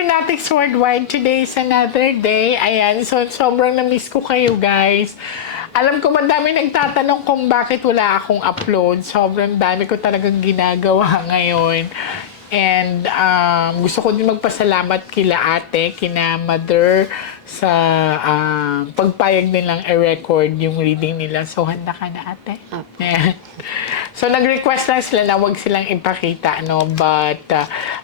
Astronauts Worldwide, today is another day. Ayan, so sobrang na-miss ko kayo guys. Alam ko madami nagtatanong kung bakit wala akong upload. Sobrang dami ko talagang ginagawa ngayon. And gusto ko din magpasalamat kila ate, kina mother sa pagpayag nilang i-record yung reading nila. So, handa ka na ate? Yeah. So, nag-request lang sila na wag silang ipakita, no? But,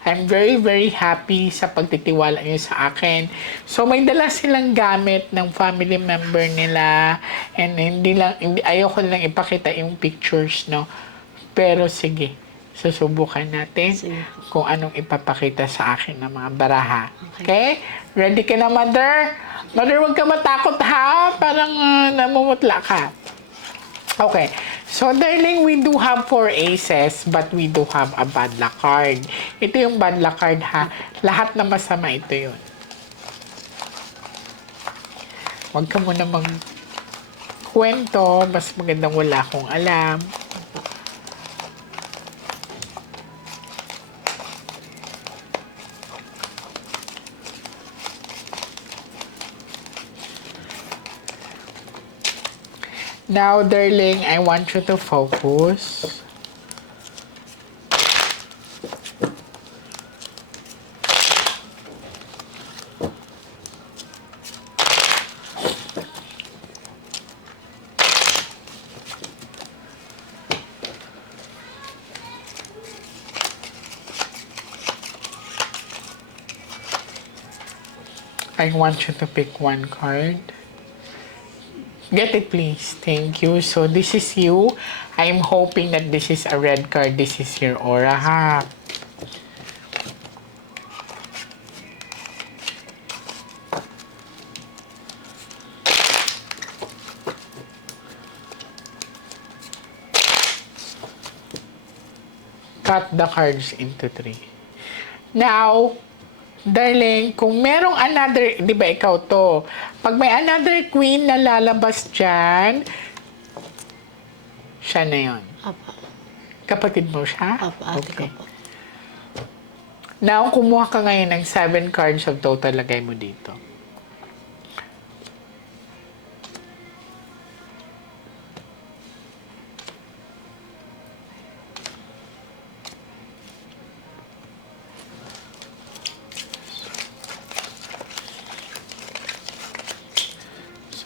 I'm very, very happy sa pagtitiwala niyo sa akin. So, may dala silang gamit ng family member nila. And ayoko lang ipakita yung pictures, no? Pero, sige. Susubukan natin kung anong ipapakita sa akin ng mga baraha. Okay? Ready ka na, mother? Mother, huwag ka matakot, ha? Parang namumutla ka. Okay. So, darling, we do have 4 aces, but we do have a bad luck card. Ito yung bad luck card, ha? Lahat na masama ito yun. Huwag ka muna magkwento. Mas magandang wala akong alam. Now, darling, I want you to focus. I want you to pick one card. Get it, please. Thank you. So, this is you. I'm hoping that this is a red card. This is your aura, ha? Cut the cards into 3. Now, darling, kung merong another, di ba ikaw to, pag may another queen na lalabas dyan, siya na yun. Apa. Kapatid mo siya? Apa, ate ko po. Now, kumuha ka ngayon ng 7 cards of total, lagay mo dito.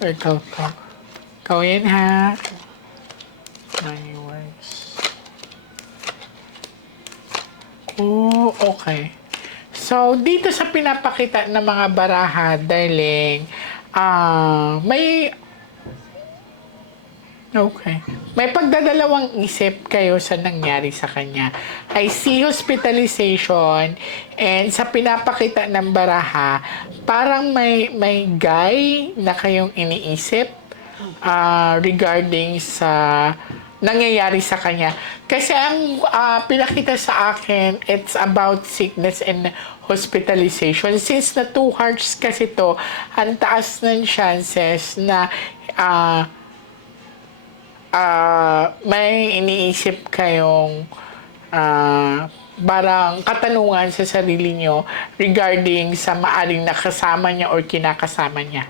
So, ikaw to. Ikaw yan, ha? Nice. Oh, okay. So, dito sa pinapakita ng mga baraha, darling, may pagdadalawang isip kayo sa nangyari sa kanya. I see hospitalization, and sa pinapakita ng baraha, parang may guy na kayong iniisip regarding sa nangyayari sa kanya. Kasi ang pinakita sa akin, it's about sickness and hospitalization. Since na 2 hearts kasi to, ang taas ng chances na may iniisip kayong parang katanungan sa sarili nyo regarding sa maaring nakasama niya or kinakasama niya.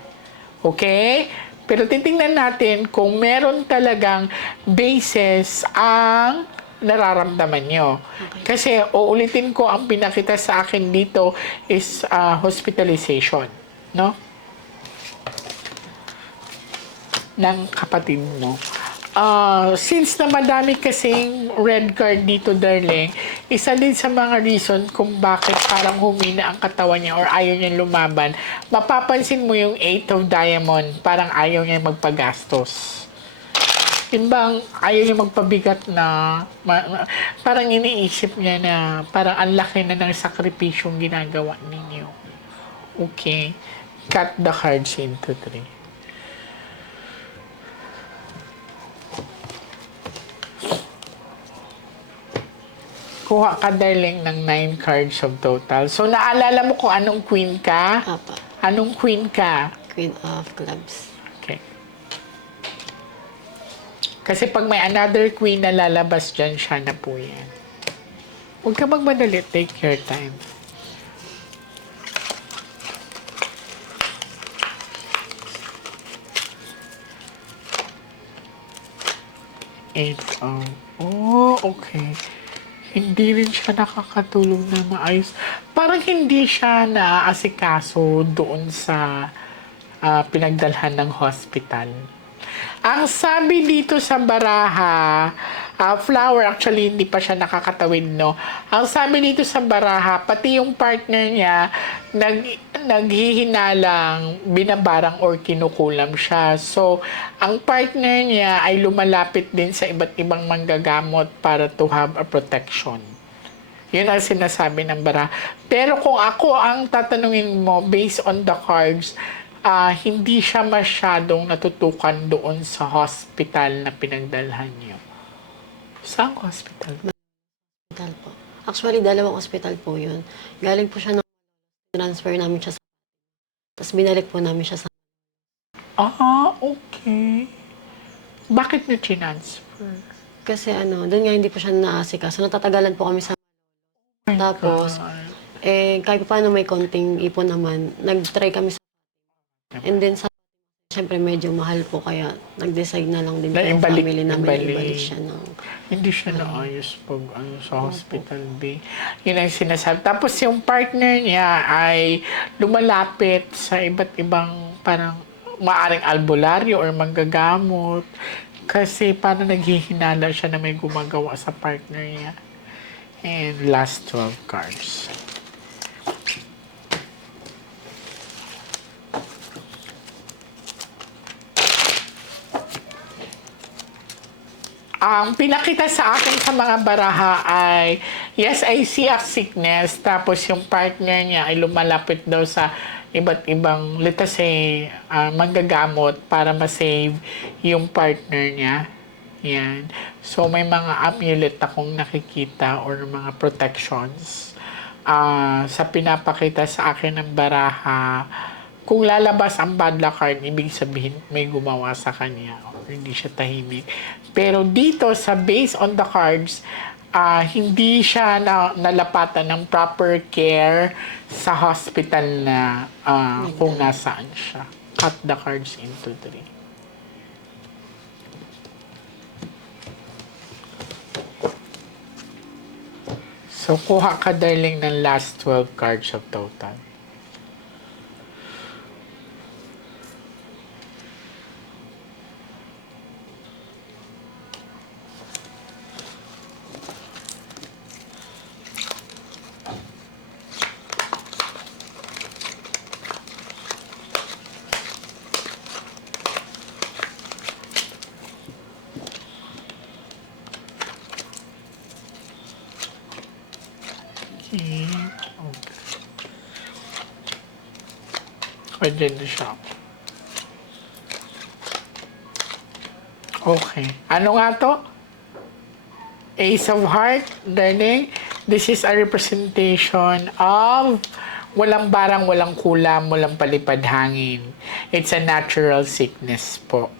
Okay? Pero titingnan natin kung meron talagang basis ang nararamdaman nyo. Kasi uulitin ko, ang pinakita sa akin dito is hospitalization. No? Ng kapatid mo. Since na madami kasing red card dito, darling, isa din sa mga reason kung bakit parang humina ang katawan niya or ayaw niya lumaban, mapapansin mo yung 8 of diamond, parang ayaw niya magpagastos. Yun bang ayaw niya magpabigat na, parang iniisip niya na parang ang laki na ng sakripisyong ginagawa ninyo. Okay. Cut the cards into 3. Kuha ka, darling, ng 9 cards of total. So, naalala mo kung anong queen ka? Apa. Anong queen ka? Queen of Clubs. Okay. Kasi pag may another queen na lalabas dyan, siya na po yan. Huwag ka magmadali. Take your time. 8. Oh, okay. Hindi rin siya nakakatulog na maayos. Parang hindi siya naaasikaso doon sa pinagdalhan ng hospital. Ang sabi dito sa baraha, flower, actually hindi pa siya nakakatawid, no? Ang sabi dito sa baraha, pati yung partner niya, naghihinalang, binabarang or kinukulam siya. So, ang partner niya ay lumalapit din sa iba't ibang manggagamot para to have a protection. Yun ang sinasabi ng bara. Pero kung ako ang tatanungin mo, based on the cards, hindi siya masyadong natutukan doon sa hospital na pinagdalhan niyo. Saan hospital? Hospital po. Actually, 2 hospital po yun. Galing po siya ng transfer namin siya sa... Tapos binalik po namin siya sa... Okay. Bakit na transfer? Kasi doon nga hindi po siya naasikaso. Natatagalan po kami sa... Tapos, kahit pa paano may konting ipon naman, nag-try kami sa... And then sa... Siyempre medyo mahal po kaya nag-decide na lang din po yung family namin na ibalik siya ng... Hindi siya naayos pag sa hospital B. Yun ang sinasabi. Tapos yung partner niya ay lumalapit sa iba't ibang parang maaring albularyo or manggagamot kasi parang naghihinala siya na may gumagawa sa partner niya. And last 12 cards. Ang pinakita sa akin sa mga baraha ay, yes, I see a sickness, tapos yung partner niya ay lumalapit daw sa iba't ibang, let's say, manggagamot para ma-save yung partner niya. Yan. So, may mga amulet akong nakikita or mga protections sa pinapakita sa akin ng baraha. Kung lalabas ang bad luck card, ibig sabihin may gumawa sa kanya or hindi siya tahimik. Pero dito sa based on the cards, hindi siya nalapatan ng proper care sa hospital na kung nasaan siya. Cut the cards into 3. So, kuha ka, darling, ng last 12 cards of total. Okay. Pwede na siya. Okay. Ano nga to? Ace of Heart, darling. This is a representation of walang barang, walang kulam, walang palipad hangin. It's a natural sickness po.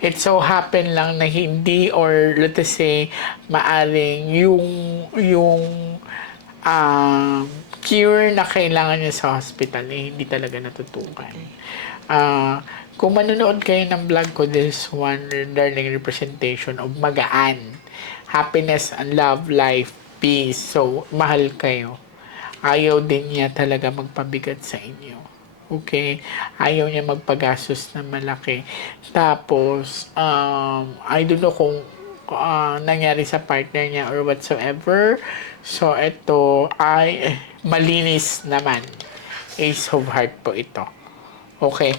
It so happen lang na hindi or let's say maaring yung cure na kailangan niya sa hospital hindi talaga natutukan. Kung manonood kayo ng vlog ko, this one, darling, representation of magaan, happiness and love, life, peace. So, mahal kayo. Ayaw din niya talaga magpabigat sa inyo. Okay? Ayaw niya magpagastos na malaki. Tapos, I don't know kung nangyari sa partner niya or whatsoever. So, ito ay malinis naman. Ace of Heart po ito. Okay.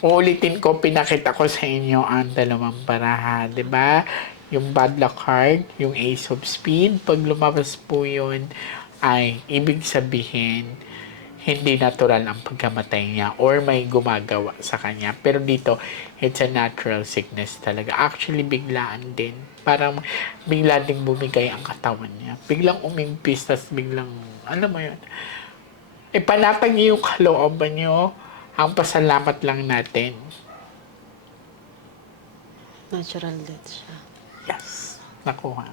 Uulitin ko, pinakita ko sa inyo ang dalawang baraha. Diba? Yung bad luck card, yung Ace of Speed. Pag lumabas po yun, ay ibig sabihin, hindi natural ang pagkamatay niya or may gumagawa sa kanya. Pero dito, it's a natural sickness talaga. Actually, biglaan din. Parang bigla ding bumigay ang katawan niya. Biglang umimpis, tas biglang, alam mo yun, ipanatag niyo yung kalooban niyo. Ang pasalamat lang natin. Natural death siya. Yes. Nakuha.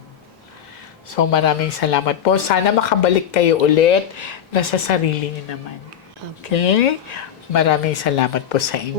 So, maraming salamat po. Sana makabalik kayo ulit na sa sarili niyo naman. Okay? Maraming salamat po sa inyo.